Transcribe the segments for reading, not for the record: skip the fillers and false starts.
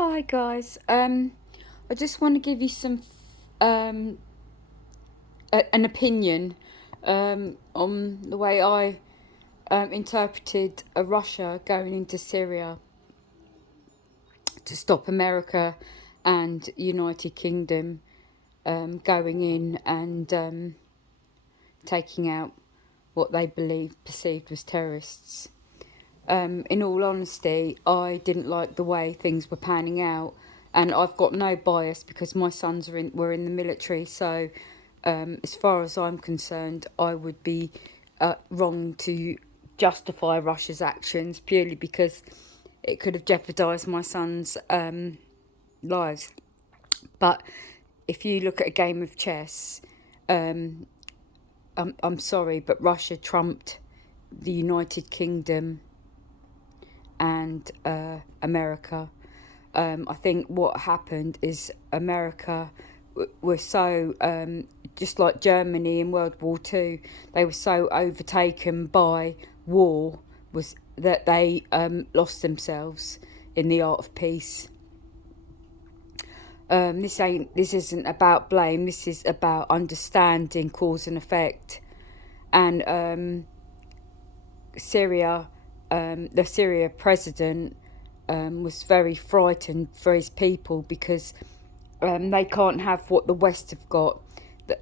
Hi guys. I just want to give you um an opinion on the way I interpreted Russia going into Syria to stop America and United Kingdom going in and taking out what they perceived was terrorists. In all honesty, I didn't like the way things were panning out, and I've got no bias because my sons were in the military. So, as far as I'm concerned, I would be wrong to justify Russia's actions purely because it could have jeopardised my sons' lives. But if you look at a game of chess, I'm sorry, but Russia trumped the United Kingdom and America. I think what happened is America were so, just like Germany in World War Two, they were so overtaken by war was that they lost themselves in the art of peace. This isn't about blame. This is about understanding cause and effect. And Syria, the Syria president was very frightened for his people because they can't have what the West have got.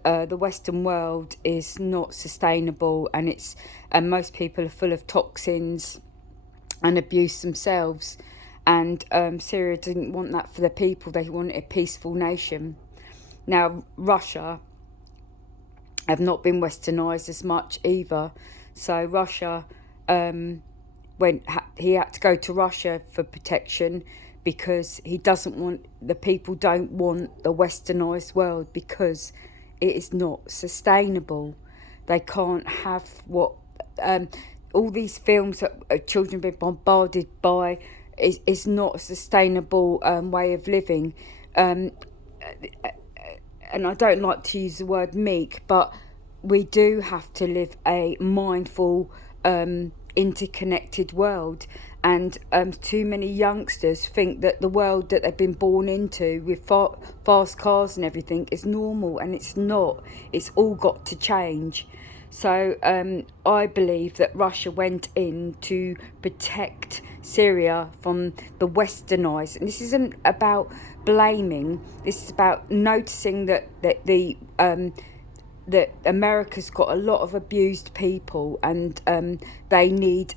The Western world is not sustainable, and most people are full of toxins and abuse themselves. And Syria didn't want that for the people. They wanted a peaceful nation. Now Russia have not been westernized as much either. So Russia, he had to go to Russia for protection because he doesn't want, the people don't want the westernized world because it is not sustainable. They can't have what all these films that children have been bombarded by is not a sustainable way of living. And I don't like to use the word meek, but we do have to live a mindful, interconnected world. And too many youngsters think that the world that they've been born into with fast cars and everything is normal, and it's not. It's all got to change. So I believe that Russia went in to protect Syria from the westernized. And this isn't about blaming. This is about noticing that America's got a lot of abused people, and they need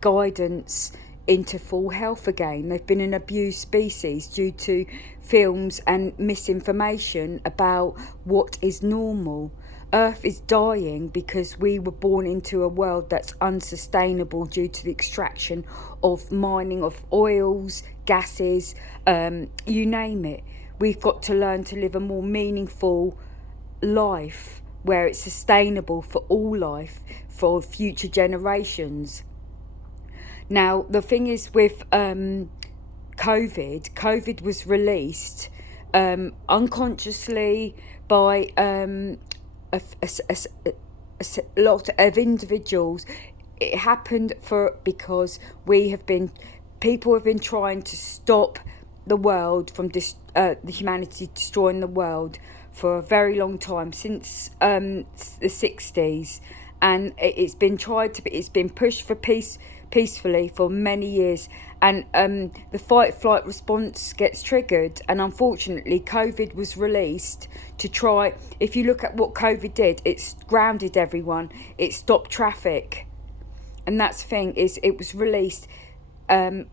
guidance into full health again. They've been an abused species due to films and misinformation about what is normal. Earth is dying because we were born into a world that's unsustainable due to the extraction of mining of oils, gases, you name it. We've got to learn to live a more meaningful life where it's sustainable for all life, for future generations. Now, the thing is with COVID was released unconsciously by a lot of individuals. It happened because people have been trying to stop the world from the humanity destroying the world for a very long time, since the 60s, and it's been pushed for peacefully for many years. And the fight flight response gets triggered, and unfortunately COVID was released to try. If you look at what COVID did, it's grounded everyone, it stopped traffic. And that's the thing, is it was released, um,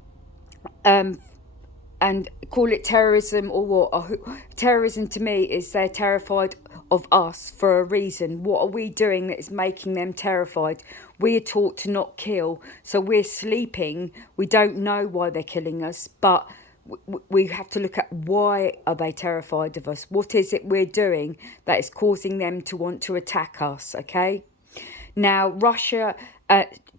and call it terrorism or what. Terrorism to me is they're terrified of us for a reason. What are we doing that is making them terrified? We are taught to not kill, so we're sleeping. We don't know why they're killing us, but we have to look at why are they terrified of us. What is it we're doing that is causing them to want to attack us? Okay. Now, Russia,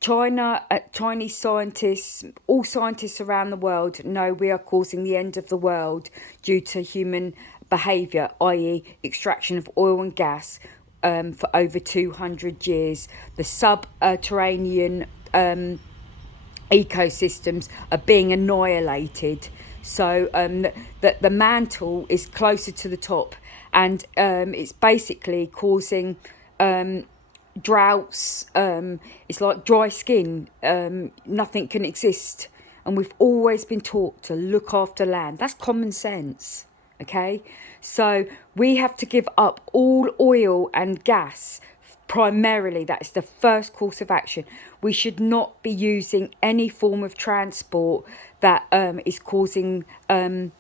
China, Chinese scientists, all scientists around the world know we are causing the end of the world due to human behaviour, i.e., extraction of oil and gas for over 200 years. The subterranean ecosystems are being annihilated. So that the mantle is closer to the top, and it's basically causing droughts. It's like dry skin. Nothing can exist, and we've always been taught to look after land. That's common sense. Okay, so we have to give up all oil and gas. Primarily, that's the first course of action. We should not be using any form of transport that is causing the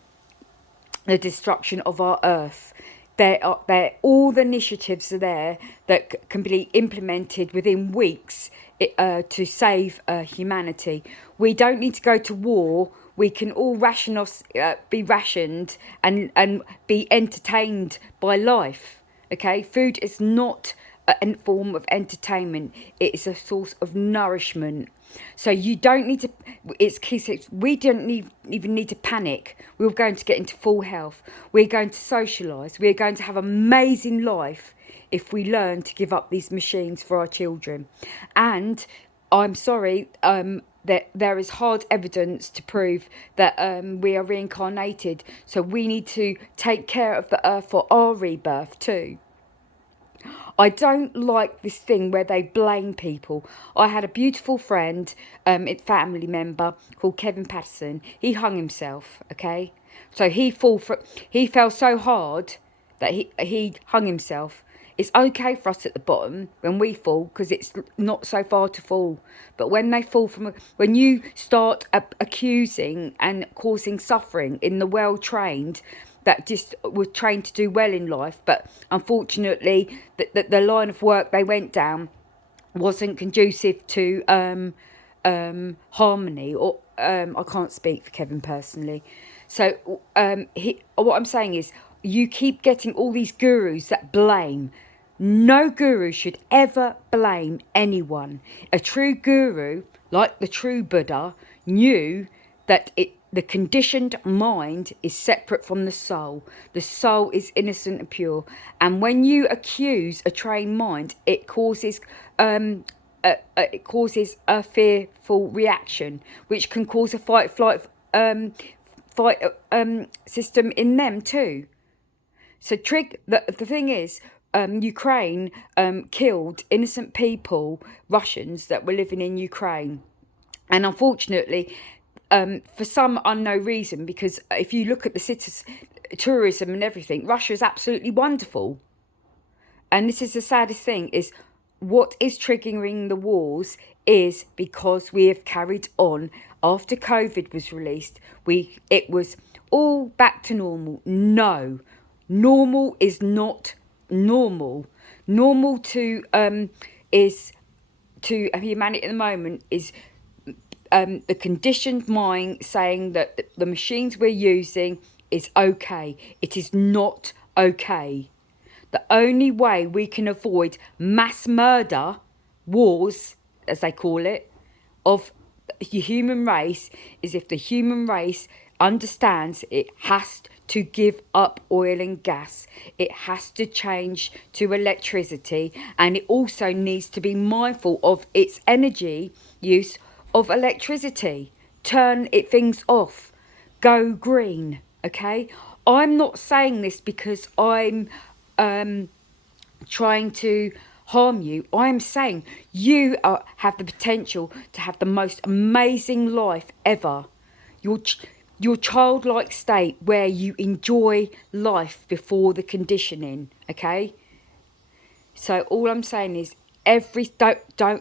destruction of our earth. All the initiatives are there that can be implemented within weeks to save humanity. We don't need to go to war. We can all be rationed and be entertained by life. Okay, food is not a form of entertainment. It is a source of nourishment. So you don't need to. We don't even need to panic. We're going to get into full health. We're going to socialise. We're going to have an amazing life if we learn to give up these machines for our children. And I'm sorry, that there is hard evidence to prove that we are reincarnated. So we need to take care of the earth for our rebirth too. I don't like this thing where they blame people. I had a beautiful friend, family member called Kevin Patterson. He hung himself, okay? So he fell so hard that he hung himself. It's okay for us at the bottom when we fall because it's not so far to fall. But when they fall when you start accusing and causing suffering in the well-trained, that just were trained to do well in life, but unfortunately the line of work they went down wasn't conducive to harmony, or I can't speak for Kevin personally. So what I'm saying is, you keep getting all these gurus that blame. No guru should ever blame anyone. A true guru, like the true Buddha, knew that the conditioned mind is separate from the soul. The soul is innocent and pure. And when you accuse a trained mind, it causes a fearful reaction, which can cause a fight system in them too. So the thing is, Ukraine killed innocent people, Russians that were living in Ukraine. And unfortunately, for some unknown reason, because if you look at the cities, tourism and everything, Russia is absolutely wonderful. And this is the saddest thing, is what is triggering the wars is because we have carried on. After COVID was released, it was all back to normal. No, normal is not normal. Normal to humanity at the moment is the conditioned mind saying that the machines we're using is okay. It is not okay. The only way we can avoid mass murder, wars, as they call it, of the human race is if the human race understands it has to give up oil and gas. It has to change to electricity, and it also needs to be mindful of its energy use of electricity. Turn things off. Go green, okay? I'm not saying this because I'm trying to harm you. I'm saying you have the potential to have the most amazing life ever. Your childlike state where you enjoy life before the conditioning, okay? So all I'm saying is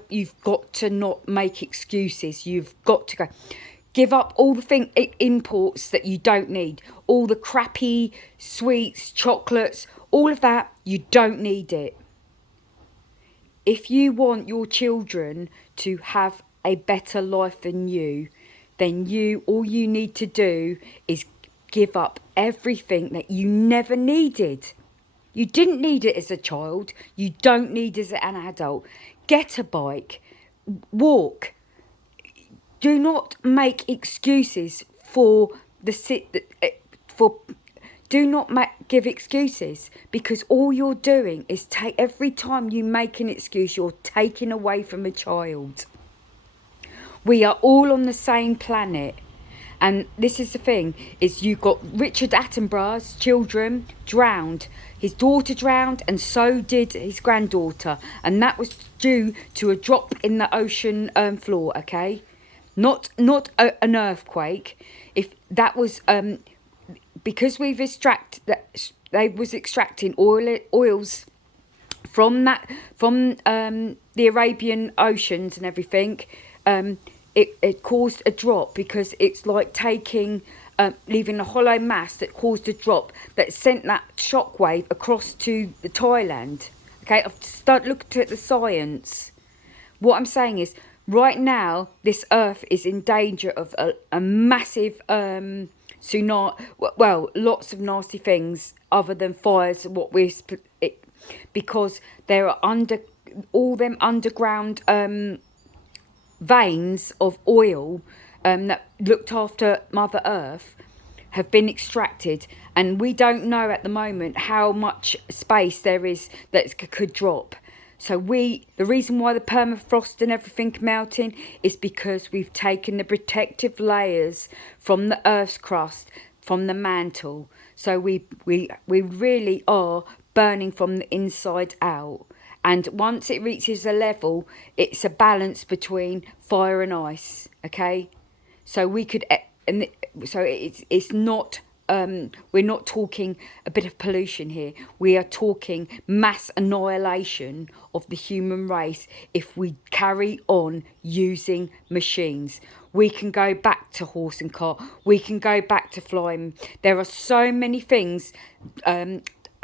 you've got to not make excuses. You've got to go. Give up all the imports that you don't need. All the crappy sweets, chocolates, all of that, you don't need it. If you want your children to have a better life than you, then all you need to do is give up everything that you never needed. You didn't need it as a child. You don't need it as an adult. Get a bike. Walk. Do not make excuses do not give excuses, because all you're doing is every time you make an excuse, you're taking away from a child. We are all on the same planet, And this is the thing, is you got Richard Attenborough's children drowned. His daughter drowned, and so did his granddaughter. And that was due to a drop in the ocean floor, okay? Not an earthquake. If that was because they was extracting oils from the Arabian Oceans and everything. It caused a drop because it's like taking leaving a hollow mass that caused a drop that sent that shockwave across to Thailand. Okay, I've looked at the science. What I'm saying is, right now, this Earth is in danger of a massive tsunami. Well, lots of nasty things other than fires. Because there are all them underground veins of oil that looked after Mother Earth have been extracted, and we don't know at the moment how much space there is that could drop. So the reason why the permafrost and everything melting is because we've taken the protective layers from the Earth's crust, from the mantle. So we really are burning from the inside out. And once it reaches a level, it's a balance between fire and ice. Okay, so we could, and so it's not. We're not talking a bit of pollution here. We are talking mass annihilation of the human race if we carry on using machines. We can go back to horse and cart. We can go back to flying. There are so many things.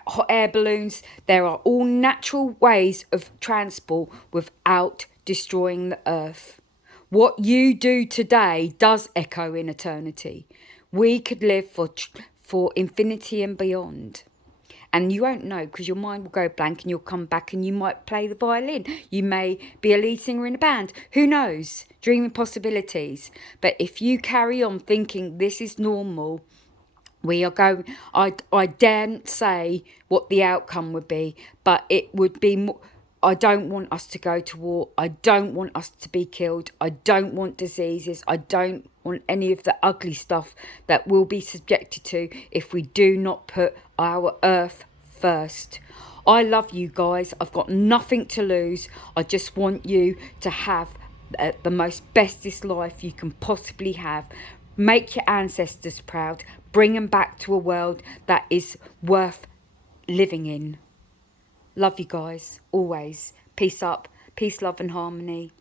Hot air balloons. There are all natural ways of transport without destroying the earth. What you do today does echo in eternity. We could live for infinity and beyond. And you won't know, because your mind will go blank and you'll come back and you might play the violin. You may be a lead singer in a band. Who knows? Dreaming possibilities. But if you carry on thinking this is normal, we are going. I daren't say what the outcome would be, but it would be more. I don't want us to go to war. I don't want us to be killed. I don't want diseases. I don't want any of the ugly stuff that we'll be subjected to if we do not put our earth first. I love you guys. I've got nothing to lose. I just want you to have the most bestest life you can possibly have. Make your ancestors proud. Bring them back to a world that is worth living in. Love you guys, always. Peace up, peace, love and harmony.